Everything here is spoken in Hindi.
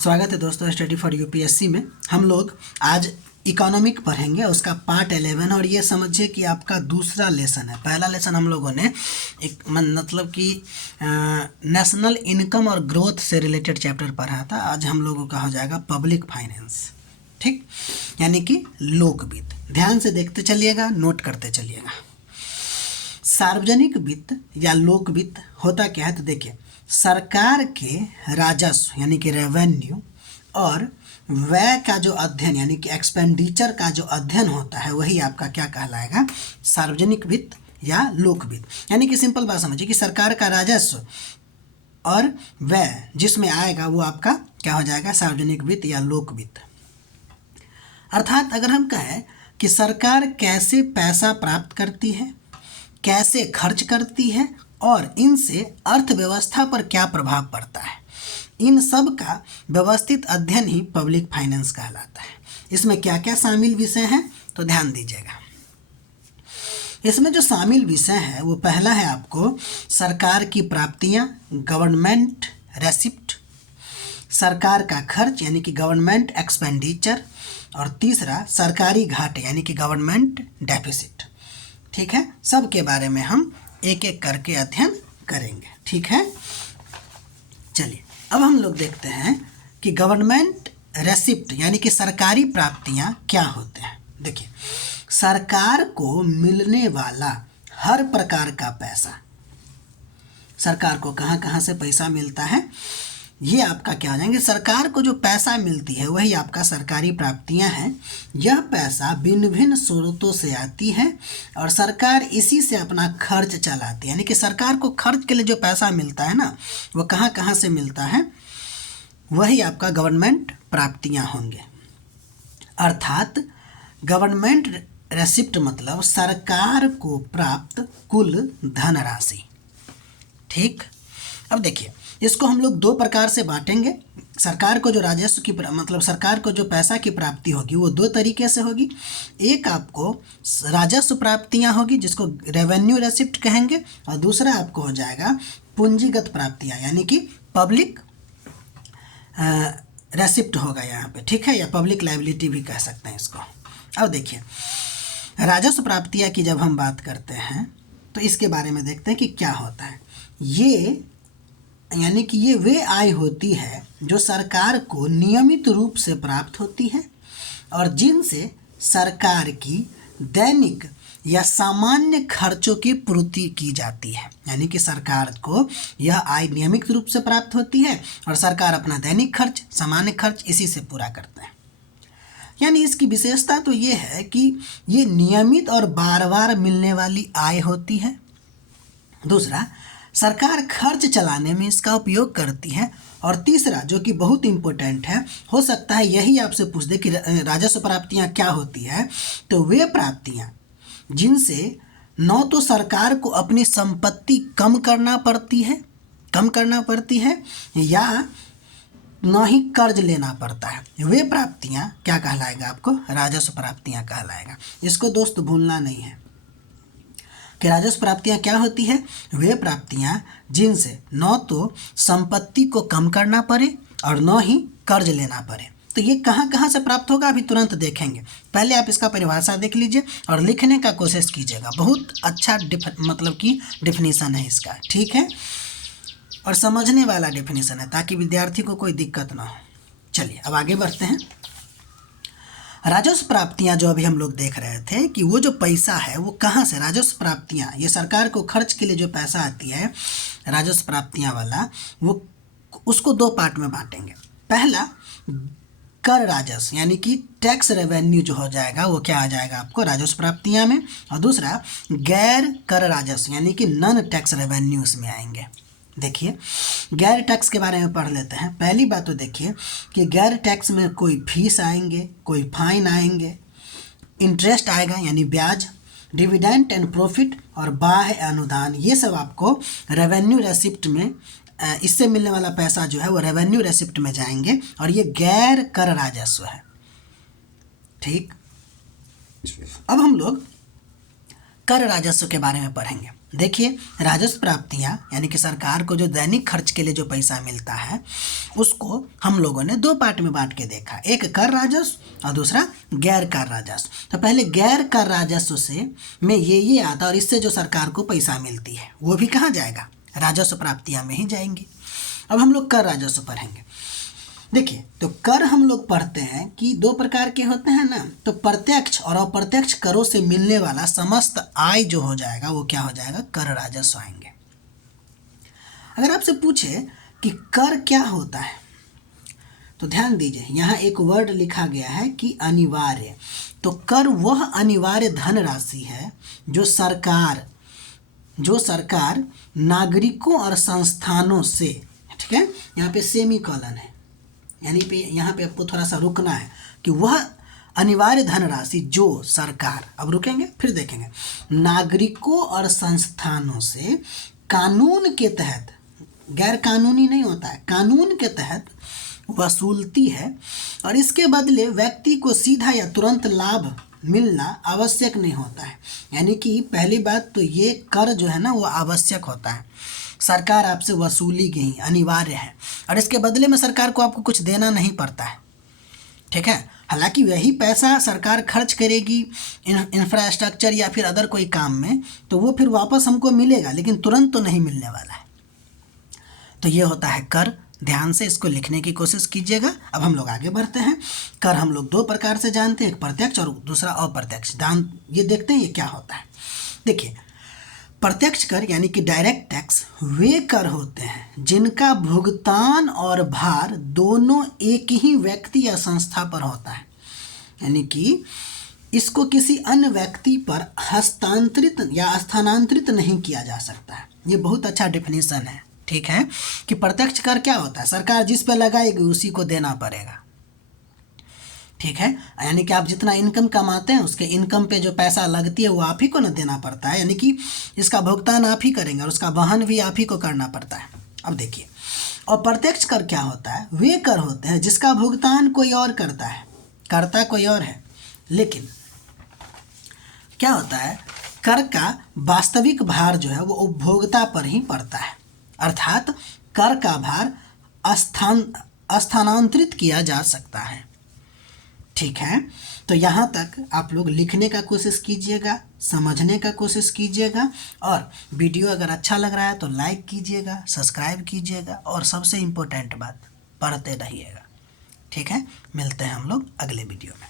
स्वागत है दोस्तों स्टडी फॉर यूपीएससी में। हम लोग आज इकोनॉमिक पढ़ेंगे, उसका पार्ट 11 और ये समझिए कि आपका दूसरा लेसन है। पहला लेसन हम लोगों ने एक मतलब कि नेशनल इनकम और ग्रोथ से रिलेटेड चैप्टर पढ़ा था। आज हम लोगों का हो जाएगा पब्लिक फाइनेंस, ठीक, यानी कि लोक वित्त। ध्यान से देखते चलिएगा, नोट करते चलिएगा। सार्वजनिक वित्त या लोक वित्त होता क्या है, तो देखिए सरकार के राजस्व यानी कि रेवेन्यू और व्यय का जो अध्ययन यानी कि एक्सपेंडिचर का जो अध्ययन होता है वही आपका क्या कहलाएगा, सार्वजनिक वित्त या लोक वित्त। यानी कि सिंपल बात समझिए कि सरकार का राजस्व और व्यय जिसमें आएगा वो आपका क्या हो जाएगा, सार्वजनिक वित्त या लोक वित्त। अर्थात अगर हम कहें कि सरकार कैसे पैसा प्राप्त करती है, कैसे खर्च करती है और इनसे अर्थव्यवस्था पर क्या प्रभाव पड़ता है, इन सब का व्यवस्थित अध्ययन ही पब्लिक फाइनेंस कहलाता है। इसमें क्या क्या शामिल विषय हैं तो ध्यान दीजिएगा। इसमें जो शामिल विषय है वो पहला है आपको सरकार की प्राप्तियां, गवर्नमेंट रेसिप्ट, सरकार का खर्च यानी कि गवर्नमेंट एक्सपेंडिचर, और तीसरा सरकारी घाटे यानी कि गवर्नमेंट डेफिसिट। ठीक है, सब के बारे में हम एक एक करके अध्ययन करेंगे। ठीक है, चलिए अब हम लोग देखते हैं कि गवर्नमेंट रेसिप्ट यानी कि सरकारी प्राप्तियां क्या होते हैं। देखिए सरकार को मिलने वाला हर प्रकार का पैसा, सरकार को कहाँ कहाँ से पैसा मिलता है ये आपका क्या हो जाएंगे, सरकार को जो पैसा मिलती है वही आपका सरकारी प्राप्तियां हैं। यह पैसा भिन्न भिन्न स्रोतों से आती है और सरकार इसी से अपना खर्च चलाती है। यानी कि सरकार को खर्च के लिए जो पैसा मिलता है ना, वो कहाँ कहाँ से मिलता है, वही आपका गवर्नमेंट प्राप्तियां होंगे। अर्थात गवर्नमेंट रेसिप्ट मतलब सरकार को प्राप्त कुल धनराशि। ठीक, अब देखिए इसको हम लोग दो प्रकार से बांटेंगे। सरकार को जो राजस्व की मतलब सरकार को जो पैसा की प्राप्ति होगी वो दो तरीके से होगी। एक आपको राजस्व प्राप्तियां होगी जिसको रेवेन्यू रेसिप्ट कहेंगे, और दूसरा आपको हो जाएगा पूंजीगत प्राप्तियां यानी कि पब्लिक रेसिप्ट होगा यहाँ पे। ठीक है, या पब्लिक लायबिलिटी भी कह सकते हैं इसको। अब देखिए राजस्व प्राप्तियां की जब हम बात करते हैं तो इसके बारे में देखते हैं कि क्या होता है। ये यानी कि ये वे आय होती है जो सरकार को नियमित रूप से प्राप्त होती है और जिनसे सरकार की दैनिक या सामान्य खर्चों की पूर्ति की जाती है। यानी कि सरकार को यह आय नियमित रूप से प्राप्त होती है और सरकार अपना दैनिक खर्च, सामान्य खर्च इसी से पूरा करता है। यानी इसकी विशेषता तो ये है कि ये नियमित और बार बार मिलने वाली आय होती है। दूसरा, सरकार खर्च चलाने में इसका उपयोग करती है। और तीसरा जो कि बहुत इम्पोर्टेंट है, हो सकता है यही आपसे पूछ दे कि राजस्व प्राप्तियां क्या होती है, तो वे प्राप्तियां जिनसे न तो सरकार को अपनी संपत्ति कम करना पड़ती है या न ही कर्ज लेना पड़ता है, वे प्राप्तियां क्या कहलाएगा, आपको राजस्व प्राप्तियां कहलाएगा। इसको दोस्त भूलना नहीं है कि राजस्व प्राप्तियां क्या होती है, वे प्राप्तियां जिनसे न तो संपत्ति को कम करना पड़े और न ही कर्ज लेना पड़े। तो ये कहाँ कहाँ से प्राप्त होगा अभी तुरंत देखेंगे। पहले आप इसका परिभाषा देख लीजिए और लिखने का कोशिश कीजिएगा। बहुत अच्छा मतलब कि डिफिनीसन है इसका। ठीक है, और समझने वाला डिफिनीसन है ताकि विद्यार्थी को कोई दिक्कत ना हो। चलिए अब आगे बढ़ते हैं। राजस्व प्राप्तियां जो अभी हम लोग देख रहे थे कि वो जो पैसा है वो कहाँ से, राजस्व प्राप्तियां ये सरकार को खर्च के लिए जो पैसा आती है राजस्व प्राप्तियां वाला, वो उसको दो पार्ट में बांटेंगे। पहला कर राजस्व यानी कि टैक्स रेवेन्यू जो हो जाएगा वो क्या आ जाएगा आपको राजस्व प्राप्तियां में, और दूसरा गैर कर राजस्व यानी कि नॉन टैक्स रेवेन्यू उसमें आएंगे। देखिए गैर टैक्स के बारे में पढ़ लेते हैं। पहली बात तो देखिए कि गैर टैक्स में कोई फीस आएंगे, कोई फाइन आएंगे, इंटरेस्ट आएगा यानी ब्याज, डिविडेंड एंड प्रॉफिट और बाह्य अनुदान, ये सब आपको रेवेन्यू रेसिप्ट में इससे मिलने वाला पैसा जो है वो रेवेन्यू रेसिप्ट में जाएंगे और ये गैर कर राजस्व है। ठीक, अब हम लोग कर राजस्व के बारे में पढ़ेंगे। देखिए, राजस्व प्राप्तियां यानी कि सरकार को जो दैनिक खर्च के लिए जो पैसा मिलता है उसको हम लोगों ने दो पार्ट में बांट के देखा, एक कर राजस्व और दूसरा गैर कर राजस्व। तो पहले गैर कर राजस्व से में ये आता और इससे जो सरकार को पैसा मिलती है वो भी कहाँ जाएगा, राजस्व प्राप्तियां में ही जाएंगी। अब हम लोग कर राजस्व पढ़ेंगे। देखिए, तो कर हम लोग पढ़ते हैं कि दो प्रकार के होते हैं ना, तो प्रत्यक्ष और अप्रत्यक्ष करों से मिलने वाला समस्त आय जो हो जाएगा वो क्या हो जाएगा, कर राजस्व आएंगे। अगर आपसे पूछे कि कर क्या होता है तो ध्यान दीजिए, यहाँ एक वर्ड लिखा गया है कि अनिवार्य। तो कर वह अनिवार्य धनराशि है जो सरकार नागरिकों और संस्थानों से, ठीक है, यहाँ पे सेमी कॉलन है, यानी पे यहाँ पे आपको थोड़ा सा रुकना है कि वह अनिवार्य धनराशि जो सरकार, अब रुकेंगे फिर देखेंगे, नागरिकों और संस्थानों से कानून के तहत, गैर कानूनी नहीं होता है, कानून के तहत वसूलती है और इसके बदले व्यक्ति को सीधा या तुरंत लाभ मिलना आवश्यक नहीं होता है। यानी कि पहली बात तो ये कर जो है ना वो आवश्यक होता है, सरकार आपसे वसूली गई अनिवार्य है और इसके बदले में सरकार को आपको कुछ देना नहीं पड़ता है, ठीक है। हालांकि वही पैसा सरकार खर्च करेगी इंफ्रास्ट्रक्चर या फिर अदर कोई काम में तो वो फिर वापस हमको मिलेगा, लेकिन तुरंत तो नहीं मिलने वाला है। तो ये होता है कर। ध्यान से इसको लिखने की कोशिश कीजिएगा। अब हम लोग आगे बढ़ते हैं। कर हम लोग दो प्रकार से जानते हैं, एक प्रत्यक्ष और दूसरा अप्रत्यक्ष। ये देखते हैं ये क्या होता है। देखिए, प्रत्यक्ष कर यानी कि डायरेक्ट टैक्स वे कर होते हैं जिनका भुगतान और भार दोनों एक ही व्यक्ति या संस्था पर होता है, यानी कि इसको किसी अन्य व्यक्ति पर हस्तांतरित या स्थानांतरित नहीं किया जा सकता है। ये बहुत अच्छा डेफिनेशन है, ठीक है, कि प्रत्यक्ष कर क्या होता है, सरकार जिस पर लगाएगी उसी को देना पड़ेगा, ठीक है। यानी कि आप जितना इनकम कमाते हैं उसके इनकम पे जो पैसा लगती है वो आप ही को ना देना पड़ता है, यानी कि इसका भुगतान आप ही करेंगे और उसका वहन भी आप ही को करना पड़ता है। अब देखिए, और प्रत्यक्ष कर क्या होता है, वे कर होते हैं जिसका भुगतान कोई और करता है, करता कोई और है, लेकिन क्या होता है, कर का वास्तविक भार जो है वो उपभोक्ता पर ही पड़ता है, अर्थात कर का भार स्थानांतरित किया जा सकता है, ठीक है। तो यहाँ तक आप लोग लिखने का कोशिश कीजिएगा, समझने का कोशिश कीजिएगा और वीडियो अगर अच्छा लग रहा है तो लाइक कीजिएगा, सब्सक्राइब कीजिएगा और सबसे इम्पोर्टेंट बात, पढ़ते रहिएगा, ठीक है। मिलते हैं हम लोग अगले वीडियो में।